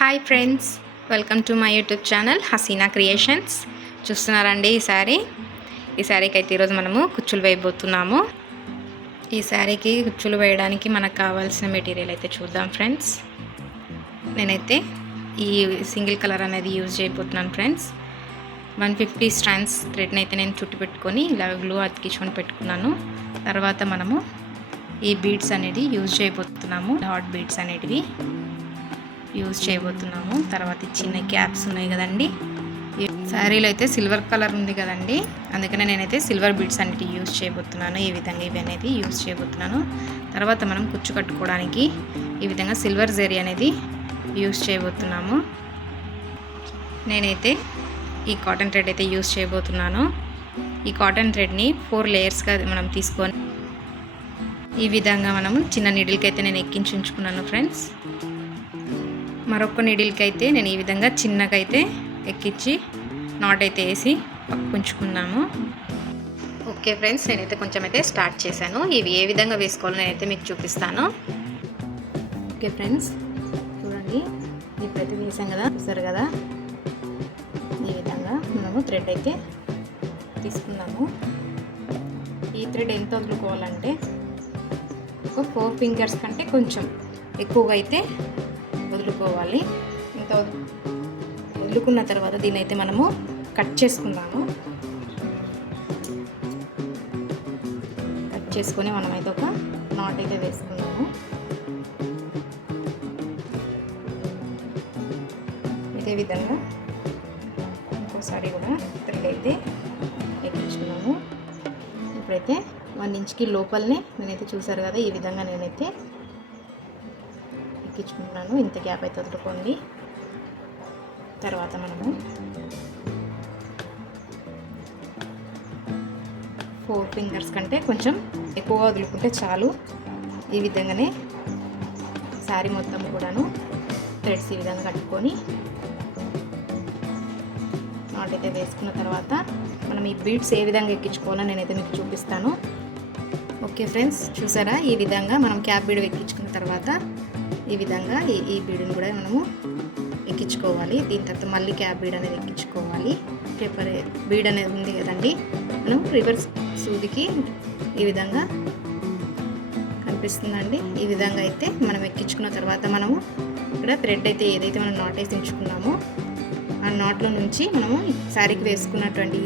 Hi friends, welcome to my YouTube channel Haseena creations. చూస్తున్నారండి ఈ శారీకి అయితే ఈరోజు మనము కుచ్చులు వేయబోతున్నాము. ఈ శారీకి కుచ్చులు వేయడానికి మనకు కావాల్సిన మెటీరియల్ అయితే చూద్దాం ఫ్రెండ్స్. నేనైతే ఈ సింగిల్ కలర్ అనేది యూజ్ చేయబోతున్నాను ఫ్రెండ్స్. 150 స్ట్రాండ్స్ థ్రెడ్ని అయితే నేను చుట్టు పెట్టుకొని ఇలా గ్లూ అతికించుకొని పెట్టుకున్నాను. తర్వాత మనము ఈ బీడ్స్ అనేది యూజ్ చేయబోతున్నాము. హాట్ బీడ్స్ అనేటివి యూజ్ చేయబోతున్నాము. తర్వాత చిన్న క్యాప్స్ ఉన్నాయి కదండి, శారీలో అయితే సిల్వర్ కలర్ ఉంది కదండి, అందుకనే నేనైతే సిల్వర్ బీడ్స్ అనేవి యూజ్ చేయబోతున్నాను. ఈ విధంగా ఇవి అనేది యూజ్ చేయబోతున్నాను. తర్వాత మనం కుచ్చు కట్టుకోవడానికి ఈ విధంగా సిల్వర్ జరీ అనేది యూజ్ చేయబోతున్నాము. నేనైతే ఈ కాటన్ థ్రెడ్ అయితే యూజ్ చేయబోతున్నాను. ఈ కాటన్ థ్రెడ్ని 4 లేయర్స్గా మనం తీసుకొని ఈ విధంగా మనం చిన్న నీడిల్కి అయితే నేను ఎక్కించి ఉంచుకున్నాను ఫ్రెండ్స్. మరొక నీడిల్కి అయితే నేను ఈ విధంగా చిన్నగా అయితే ఎక్కించి నాట్ అయితే వేసి ఉంచుకున్నాము. ఓకే ఫ్రెండ్స్, నేనైతే కొంచెం అయితే స్టార్ట్ చేశాను. ఇవి ఏ విధంగా వేసుకోవాలో నేనైతే మీకు చూపిస్తాను. ఓకే ఫ్రెండ్స్, చూడండి, ఇప్పుడైతే వేసాం కదా, చూసారు కదా, ఈ విధంగా మనము థ్రెడ్ అయితే తీసుకున్నాము. ఈ థ్రెడ్ ఎంత వదులుకోవాలంటే ఒక 4 ఫింగర్స్ కంటే కొంచెం ఎక్కువగా అయితే వదులుకోవాలి. ఇంత వదులుకున్న తర్వాత దీన్ని అయితే మనము కట్ చేసుకుందాము. కట్ చేసుకొని మనమైతే ఒక నాట్ అయితే వేసుకున్నాము. ఇదే విధంగా ఇంకోసారి కూడా థ్రెడ్ అయితే ఎక్కించుకున్నాము. ఇప్పుడైతే 1 ఇంచ్కి లోపలనే నేనైతే చూసారు కదా, ఈ విధంగా నేనైతే ఎక్కించుకుంటున్నాను. ఇంత గ్యాప్ అయితే వదులుకోండి. తర్వాత మనము 4 ఫింగర్స్ కంటే కొంచెం ఎక్కువ వదులుకుంటే చాలు. ఈ విధంగానే శారీ మొత్తం కూడాను థ్రెడ్స్ ఈ విధంగా కట్టుకొని నాట్ అయితే వేసుకున్న తర్వాత మనం ఈ బీడ్స్ ఏ విధంగా ఎక్కించుకోవాలో నేనైతే మీకు చూపిస్తాను. ఓకే ఫ్రెండ్స్, చూసారా, ఈ విధంగా మనం క్యాప్ బీడ్ ఎక్కించుకున్న తర్వాత ఈ విధంగా ఈ బీడుని కూడా మనము ఎక్కించుకోవాలి. దీని తర్వాత మళ్ళీ క్యాప్ బీడ్ అనేది ఎక్కించుకోవాలి. పేపర్ బీడ్ అనేది ఉంది కదండి, మనం రివర్స్ సూదికి ఈ విధంగా కనిపిస్తుందండి. ఈ విధంగా అయితే మనం ఎక్కించుకున్న తర్వాత మనము ఇక్కడ థ్రెడ్ అయితే ఏదైతే మనం నాట్ వేసి ఉంచుకున్నామో ఆ నాట్లో నుంచి మనము శారీకి వేసుకున్నటువంటి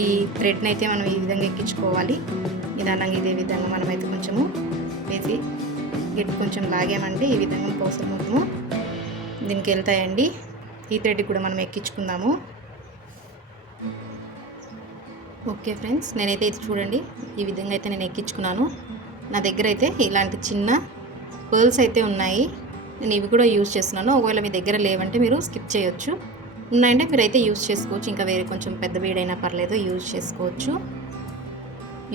ఈ థ్రెడ్ని అయితే మనం ఈ విధంగా ఎక్కించుకోవాలి. నిదానంగా ఇదే విధంగా మనమైతే కొంచెము వేసి గట్టి కొంచెం లాగామంటే ఈ విధంగా పూసలు మొత్తము దీనికి వెళ్తాయండి. ఈ థ్రెడ్ కూడా మనం ఎక్కించుకుందాము. ఓకే ఫ్రెండ్స్, నేనైతే ఇది చూడండి, ఈ విధంగా అయితే నేను ఎక్కించుకున్నాను. నా దగ్గర అయితే ఇలాంటి చిన్న పర్ల్స్ అయితే ఉన్నాయి. నేను ఇవి కూడా యూజ్ చేస్తున్నాను. ఒకవేళ మీ దగ్గర లేవంటే మీరు స్కిప్ చేయొచ్చు. ఉన్నాయంటే మీరు అయితే యూజ్ చేసుకోవచ్చు. ఇంకా వేరే కొంచెం పెద్ద బీడైనా పర్లేదు, యూజ్ చేసుకోవచ్చు.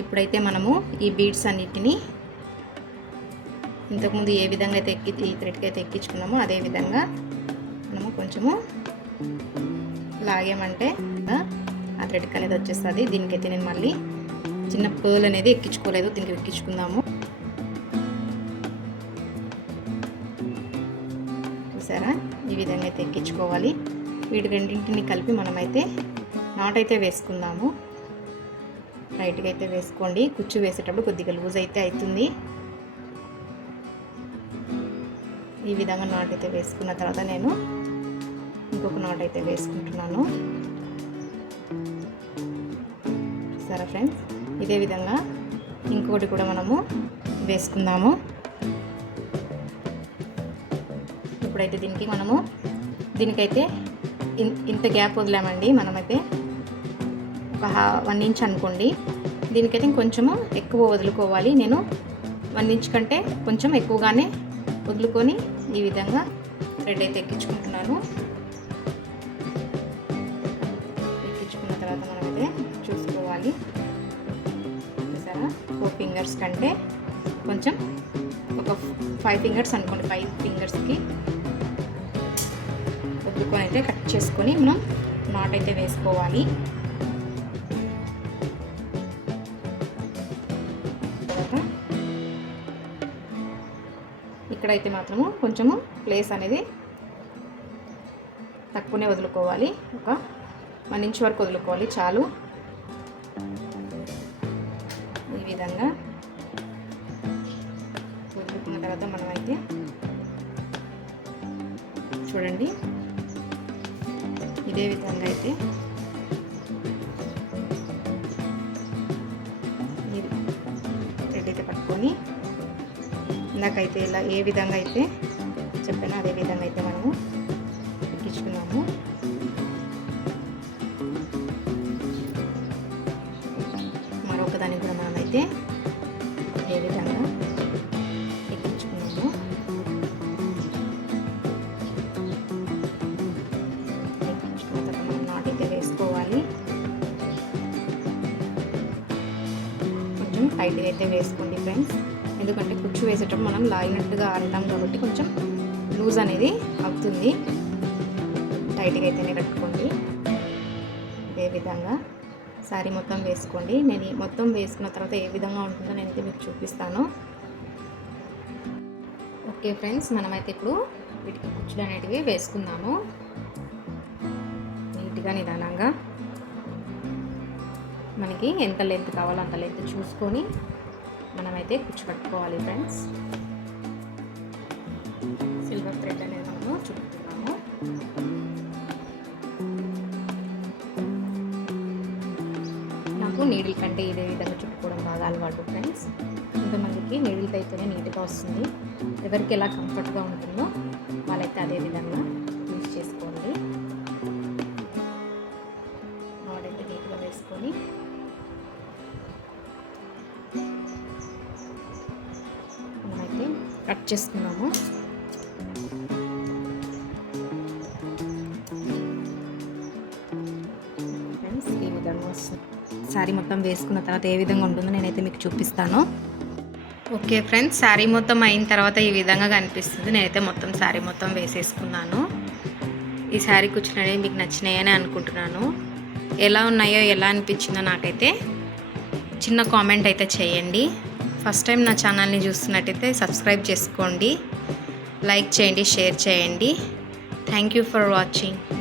ఇప్పుడైతే మనము ఈ బీడ్స్ అన్నిటినీ ఇంతకుముందు ఏ విధంగా అయితే ఈ థ్రెడ్కి అయితే ఎక్కించుకున్నామో అదే విధంగా మనము కొంచెము లాగామంటే ఆ థ్రెడ్కి అనేది వచ్చేస్తుంది. దీనికైతే నేను మళ్ళీ చిన్న పర్ల్ అనేది ఎక్కించుకోలేదు, దీనికి ఎక్కించుకుందాము. చూసారా, ఈ విధంగా అయితే ఎక్కించుకోవాలి. వీటి రెండింటిని కలిపి మనమైతే నాట్ అయితే వేసుకుందాము. రైట్గా అయితే వేసుకోండి. కుచ్చు వేసేటప్పుడు కొద్దిగా లూజ్ అయితే అవుతుంది. ఈ విధంగా నాట్ అయితే వేసుకున్న తర్వాత నేను ఇంకొక నాట్ అయితే వేసుకుంటున్నాను. సరే ఫ్రెండ్స్, ఇదే విధంగా ఇంకొకటి కూడా మనము వేసుకుందాము. ఇప్పుడైతే దీనికైతే ఇంత గ్యాప్ వదిలామండి. మనమైతే ఒక 1 ఇంచ్ అనుకోండి. దీనికైతే ఇంకొంచెము ఎక్కువ వదులుకోవాలి. నేను 1 ఇంచ్ కంటే కొంచెం ఎక్కువగానే వదులుకొని ఈ విధంగా థ్రెడ్ అయితే ఎక్కించుకుంటున్నాను. ఎక్కించుకున్న తర్వాత మనమైతే చూసుకోవాలి. చూసారా, 4 ఫింగర్స్ కంటే కొంచెం ఒక 5 ఫింగర్స్ అనుకోండి. 5 ఫింగర్స్కి వదులుకొని అయితే కట్ చేసుకొని మనం నాట్ అయితే వేసుకోవాలి. ఇక్కడైతే మాత్రము కొంచెము ప్లేస్ అనేది తక్కువనే వదులుకోవాలి, ఒక 1 ఇంచ్ వరకు వదులుకోవాలి చాలు. ఈ విధంగా వదులుకున్న తర్వాత మనమైతే చూడండి ఇదే విధంగా అయితే థ్రెడ్ అయితే పట్టుకొని ఇందాకైతే ఇలా ఏ విధంగా అయితే చెప్పానో అదే విధంగా అయితే మనము ఎక్కించుకున్నాము. మరొక దానికి కూడా మనమైతే ఏ విధంగా ఎక్కించుకున్నాము. ఎక్కించుకున్న తర్వాత మనం నాట్ అయితే వేసుకోవాలి. కొంచెం టైట్గా అయితే వేసుకోండి ఫ్రెండ్స్, ఎందుకంటే కుచ్చు వేసేటప్పుడు మనం లాగినట్టుగా ఆడతాం కాబట్టి కొంచెం లూజ్ అనేది అవుతుంది. టైట్గా అయితేనే కట్టుకోండి. ఇదే విధంగా శారీ మొత్తం వేసుకోండి. నేను మొత్తం వేసుకున్న తర్వాత ఏ విధంగా ఉంటుందో నేనైతే మీకు చూపిస్తాను. ఓకే ఫ్రెండ్స్, మనమైతే ఇప్పుడు వీటికి కుచ్చులు అనేటివి వేసుకుందాము. నీట్గా నిదానంగా మనకి ఎంత లెంత్ కావాలో అంత లెంత్ చూసుకొని మనమైతే కుచ్చు కట్టుకోవాలి ఫ్రెండ్స్. సిల్వర్ థ్రెడ్ అనేది మనము చుట్టుతున్నాము. నాకు నీడిల్ కంటే ఇదే విధంగా చుట్టుకోవడం బాగా అలవాటు ఫ్రెండ్స్. కొంతమందికి నీడిల్తో అయితేనే నీట్గా వస్తుంది. ఎవరికి ఎలా కంఫర్ట్గా ఉంటుందో వాళ్ళైతే అదే విధంగా యూజ్ చేసుకోండి. నాడైతే నీట్గా వేసుకొని మనమైతే కట్ చేసుకున్నాము. ఫ్రెండ్స్ ఈ విధంగా వస్తుంది. శారీ మొత్తం వేసుకున్న తర్వాత ఏ విధంగా ఉంటుందో నేనైతే మీకు చూపిస్తాను. ఓకే ఫ్రెండ్స్, శారీ మొత్తం అయిన తర్వాత ఈ విధంగా కనిపిస్తుంది. నేనైతే మొత్తం శారీ మొత్తం వేసేసుకున్నాను. ఈ శారీ కుచ్చులు అనేవి మీకు నచ్చినాయని అనుకుంటున్నాను. ఎలా ఉన్నాయో ఎలా అనిపించిందో నాకైతే చిన్న కామెంట్ అయితే చేయండి. ఫస్ట్ టైం నా ఛానల్ని చూస్తున్నట్టయితే సబ్స్క్రైబ్ చేసుకోండి, లైక్ చేయండి, షేర్ చేయండి. Thank you for watching.